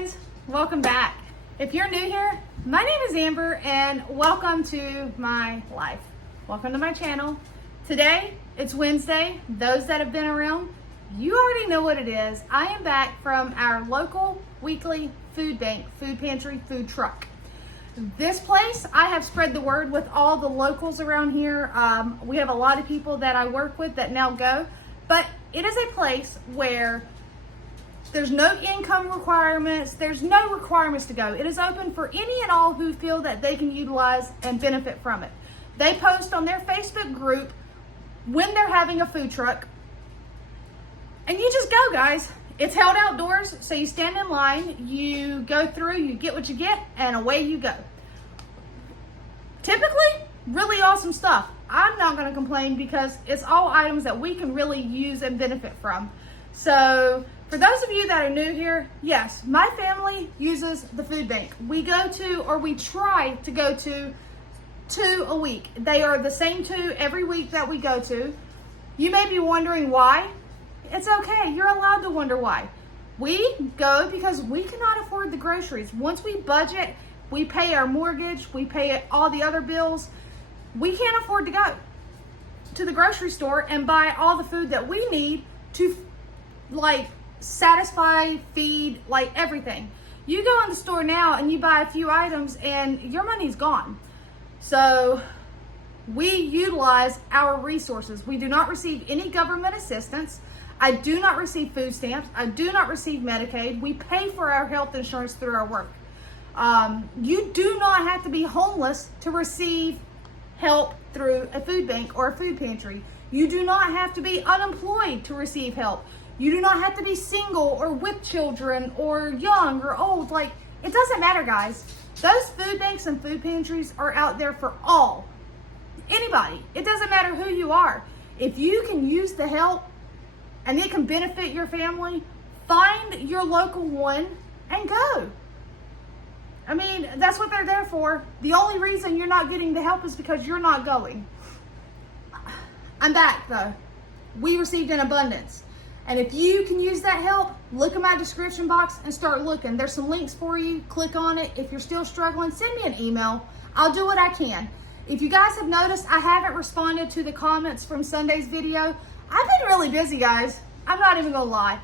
friends, welcome back. If you're new here, my name is Amber and welcome to my life. Welcome to my channel. Today, it's Wednesday. Those that have been around, you already know what it is. I am back from our local weekly food bank, food pantry, food truck. This place, I have spread the word with all the locals around here. We have a lot of people that I work with that now go, but it is a place where there's no income requirements. There's no requirements to go. It is open for any and all who feel that they can utilize and benefit from it. They post on their Facebook group when they're having a food truck, and you just go, guys. It's held outdoors, so you stand in line, you go through, you get what you get, and away you go. Typically, really awesome stuff. I'm not going to complain because it's all items that we can really use and benefit from. So, for those of you that are new here, yes, my family uses the food bank. We go to, or we try to go to, 2 a week. They are the same 2 every week that we go to. You may be wondering why. It's okay. You're allowed to wonder why. We go because we cannot afford the groceries. Once we budget, we pay our mortgage, we pay all the other bills. We can't afford to go to the grocery store and buy all the food that we need to satisfy, feed, everything. You go in the store now and you buy a few items and your money's gone. So we utilize our resources. We do not receive any government assistance. I do not receive food stamps. I do not receive Medicaid. We pay for our health insurance through our work. You do not have to be homeless to receive help through a food bank or a food pantry. You do not have to be unemployed to receive help. You do not have to be single or with children or young or old. It doesn't matter, guys. Those food banks and food pantries are out there for anybody. It doesn't matter who you are. If you can use the help and it can benefit your family, find your local one and go. I mean, that's what they're there for. The only reason you're not getting the help is because you're not going. I'm back though. We received in abundance. And if you can use that help, look at my description box and start looking. There's some links for you. Click on it. If you're still struggling, send me an email. I'll do what I can. If you guys have noticed, I haven't responded to the comments from Sunday's video. I've been really busy, guys. I'm not even gonna lie.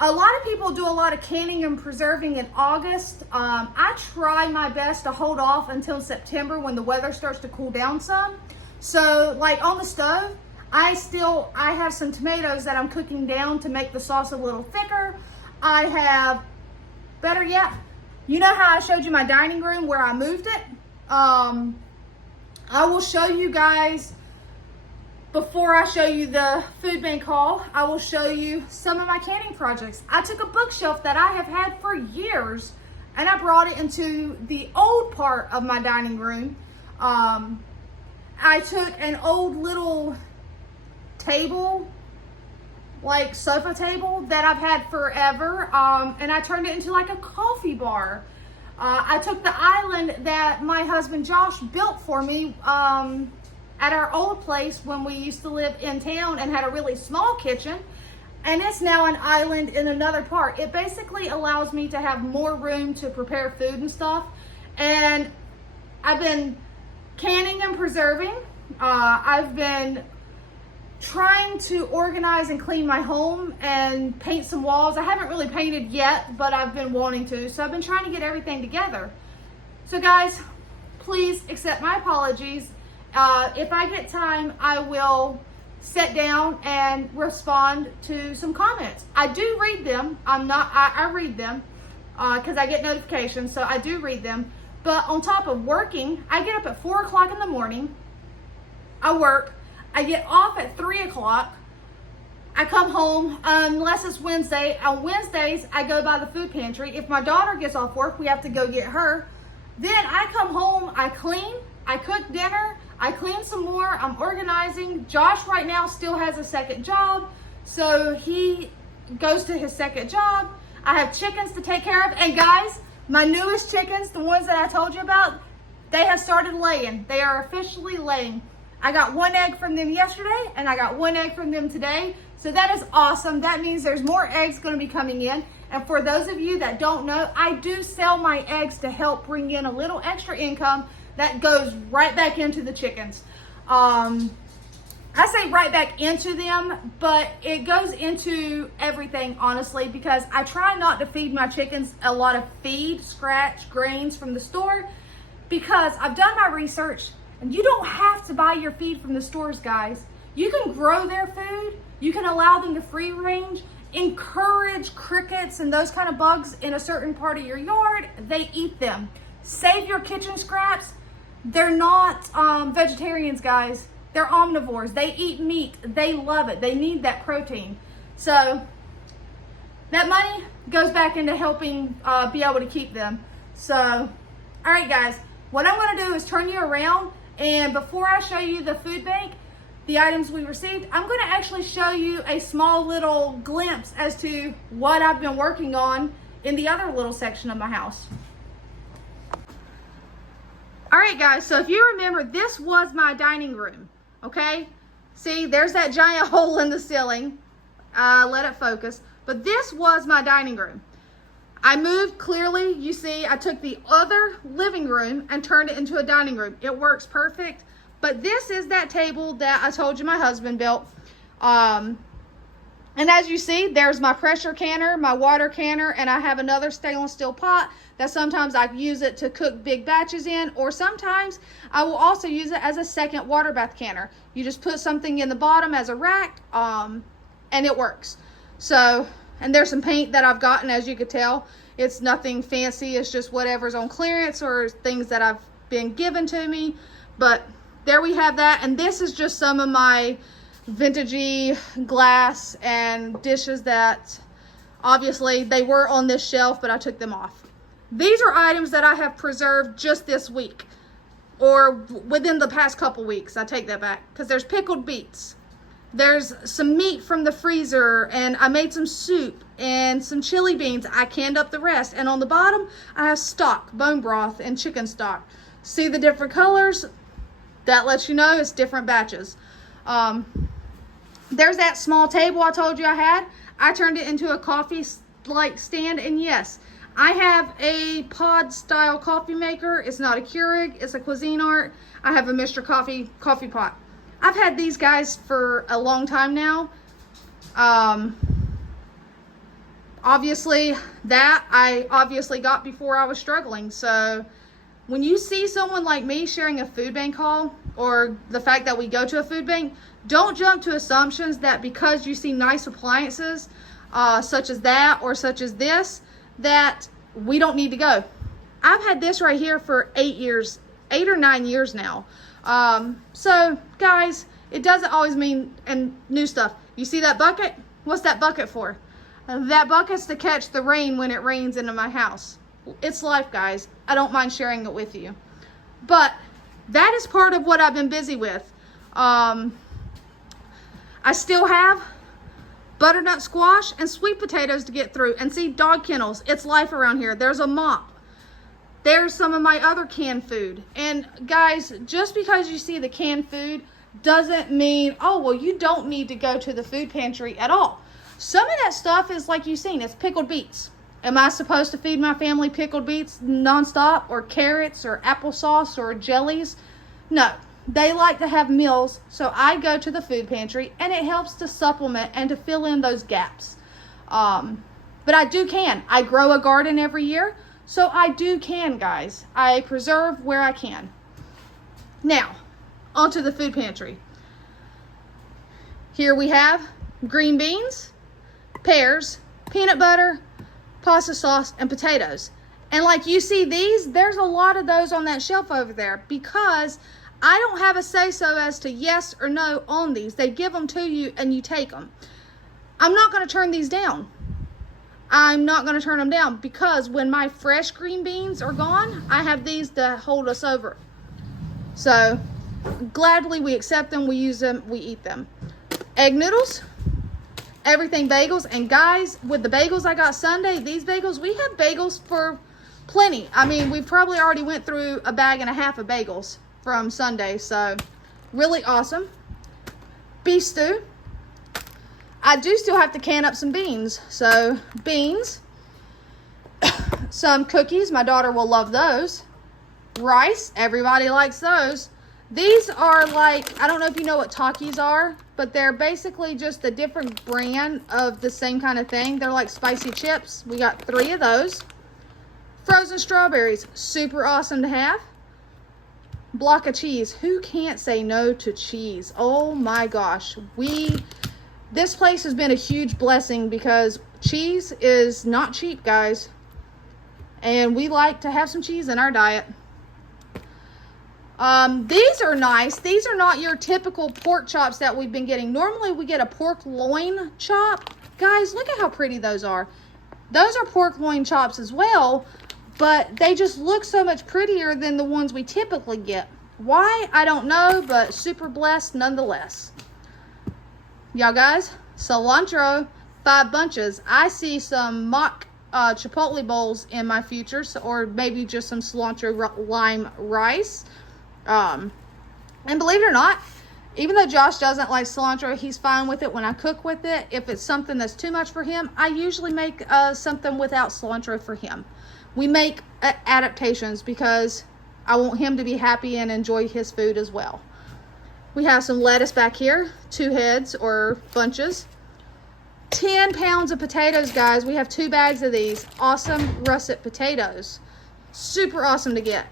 A lot of people do a lot of canning and preserving in August. I try my best to hold off until September when the weather starts to cool down some. So on the stove, I have some tomatoes that I'm cooking down to make the sauce a little thicker. I have, better yet, you know how I showed you my dining room where I moved it? I will show you guys, before I show you the food bank haul, I will show you some of my canning projects. I took a bookshelf that I have had for years and I brought it into the old part of my dining room. I took an old little table, sofa table that I've had forever, and I turned it into a coffee bar. I took the island that my husband Josh built for me at our old place when we used to live in town and had a really small kitchen, and it's now an island in another part. It basically allows me to have more room to prepare food and stuff. And I've been canning and preserving. I've been trying to organize and clean my home and paint some walls. I haven't really painted yet, but I've been wanting to. So I've been trying to get everything together. So guys, please accept my apologies. If I get time, I will sit down and respond to some comments. I do read them. I read them because I get notifications, so I do read them. But on top of working, I get up at 4 o'clock in the morning. I work. I get off at 3 o'clock. I come home, unless it's Wednesday. On Wednesdays, I go by the food pantry. If my daughter gets off work, we have to go get her. Then I come home, I clean, I cook dinner, I clean some more, I'm organizing. Josh right now still has a second job, so he goes to his second job. I have chickens to take care of. And guys, my newest chickens, the ones that I told you about, they have started laying. They are officially laying. I got 1 egg from them yesterday and I got 1 egg from them today. So that is awesome. That means there's more eggs going to be coming in. And for those of you that don't know, I do sell my eggs to help bring in a little extra income that goes right back into the chickens. I say right back into them, but it goes into everything, honestly, because I try not to feed my chickens a lot of feed, scratch, grains from the store, because I've done my research, and you don't have to buy your feed from the stores, guys. You can grow their food. You can allow them to free range, encourage crickets and those kind of bugs in a certain part of your yard. They eat them. Save your kitchen scraps. They're not vegetarians, guys. They're omnivores. They eat meat. They love it. They need that protein. So that money goes back into helping be able to keep them. So, all right, guys, what I'm going to do is turn you around, and before I show you the food bank, the items we received, I'm going to actually show you a small little glimpse as to what I've been working on in the other little section of my house. All right, guys, so if you remember, this was my dining room, okay? See, there's that giant hole in the ceiling. Let it focus. But this was my dining room. I moved, clearly, you see, I took the other living room and turned it into a dining room. It works perfect. But this is that table that I told you my husband built. And as you see, there's my pressure canner, my water canner, and I have another stainless steel pot that sometimes I use it to cook big batches in, or sometimes I will also use it as a second water bath canner. You just put something in the bottom as a rack, and it works. So, and there's some paint that I've gotten, as you could tell. It's nothing fancy. It's just whatever's on clearance or things that I've been given to me. But there we have that. And this is just some of my vintagey glass and dishes that obviously they were on this shelf, but I took them off. These are items that I have preserved just this week, or within the past couple weeks. I take that back, because there's pickled beets. There's some meat from the freezer, and I made some soup and some chili beans. I canned up the rest. And on the bottom, I have stock, bone broth, and chicken stock. See the different colors? That lets you know it's different batches. There's that small table I told you I had. I turned it into a coffee stand, and yes, I have a pod style coffee maker. It's not a Keurig, it's a Cuisinart. I have a Mr. Coffee coffee pot. I've had these guys for a long time now. Obviously that I obviously got before I was struggling. So when you see someone like me sharing a food bank haul, or the fact that we go to a food bank, don't jump to assumptions that because you see nice appliances, such as that or such as this, that we don't need to go. I've had this right here for 8 or 9 years now. So guys, it doesn't always mean, and new stuff. You see that bucket? What's that bucket for? That bucket's to catch the rain when it rains into my house. It's life, guys. I don't mind sharing it with you. But that is part of what I've been busy with. I still have butternut squash and sweet potatoes to get through. And see, dog kennels, it's life around here. There's a mop. There's some of my other canned food. And guys, just because you see the canned food doesn't mean, oh, well, you don't need to go to the food pantry at all. Some of that stuff is like you've seen, it's pickled beets. Am I supposed to feed my family pickled beets nonstop, or carrots, or applesauce, or jellies? No. They like to have meals, so I go to the food pantry, and it helps to supplement and to fill in those gaps. But I can. I grow a garden every year, so I can, guys. I preserve where I can. Now, onto the food pantry. Here we have green beans, pears, peanut butter, pasta sauce, and potatoes. And like you see these, there's a lot of those on that shelf over there, because I don't have a say-so as to yes or no on these. They give them to you and you take them. I'm not going to turn these down. I'm not going to turn them down, because when my fresh green beans are gone, I have these to hold us over. So gladly we accept them, we use them, we eat them. Egg noodles, everything bagels. And guys, with the bagels I got Sunday, these bagels, we have bagels for plenty. I mean, we probably already went through a bag and a half of bagels from Sunday, so really awesome. Beef stew. I do still have to can up some beans. So beans, some cookies, my daughter will love those. Rice, everybody likes those. These are like, I don't know if you know what Takis are, but they're basically just a different brand of the same kind of thing. They're like spicy chips. We got 3 of those. Frozen strawberries, super awesome to have. Block of cheese. Who can't say no to cheese? Oh my gosh. This place has been a huge blessing because cheese is not cheap, guys. And we like to have some cheese in our diet. These are nice. These are not your typical pork chops that we've been getting. Normally we get a pork loin chop. Guys, look at how pretty those are. Those are pork loin chops as well, but they just look so much prettier than the ones we typically get. Why? I don't know, but super blessed nonetheless. Y'all guys, cilantro, 5 bunches. I see some mock chipotle bowls in my future, or maybe just some cilantro lime rice. And believe it or not, even though Josh doesn't like cilantro, he's fine with it when I cook with it. If it's something that's too much for him, I usually make something without cilantro for him. We make adaptations because I want him to be happy and enjoy his food as well. We have some lettuce back here, 2 heads or bunches. 10 pounds of potatoes, guys. We have 2 bags of these awesome russet potatoes. Super awesome to get.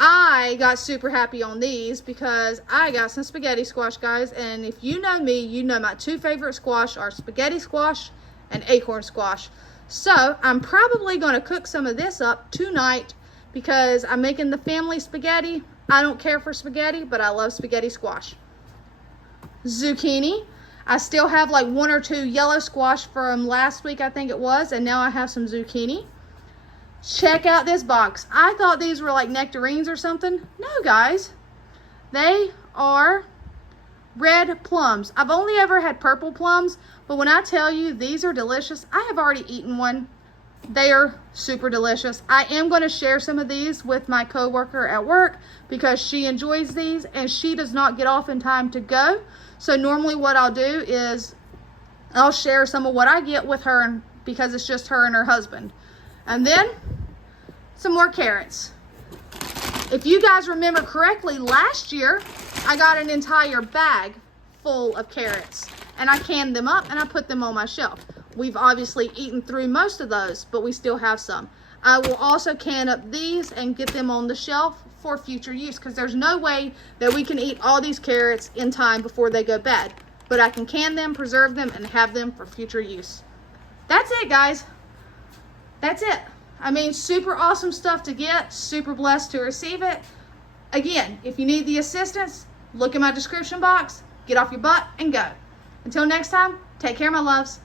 I got super happy on these because I got some spaghetti squash, guys. And if you know me, you know my 2 favorite squash are spaghetti squash and acorn squash. So I'm probably going to cook some of this up tonight because I'm making the family spaghetti. I don't care for spaghetti, but I love spaghetti squash. Zucchini. I still have like 1 or 2 yellow squash from last week, I think it was, and now I have some zucchini. Check out this box. I thought these were like nectarines or something. No, guys. They are red plums. I've only ever had purple plums, but when I tell you these are delicious, I have already eaten one. They are super delicious. I am going to share some of these with my coworker at work because she enjoys these and she does not get off in time to go. So normally what I'll do is I'll share some of what I get with her because it's just her and her husband. And then some more carrots. If you guys remember correctly, last year I got an entire bag full of carrots and I canned them up and I put them on my shelf. We've obviously eaten through most of those, but we still have some. I will also can up these and get them on the shelf for future use because there's no way that we can eat all these carrots in time before they go bad. But I can can them, preserve them, and have them for future use. That's it, guys. That's it. I mean, super awesome stuff to get. Super blessed to receive it. Again, if you need the assistance, look in my description box, get off your butt, and go. Until next time, take care, my loves.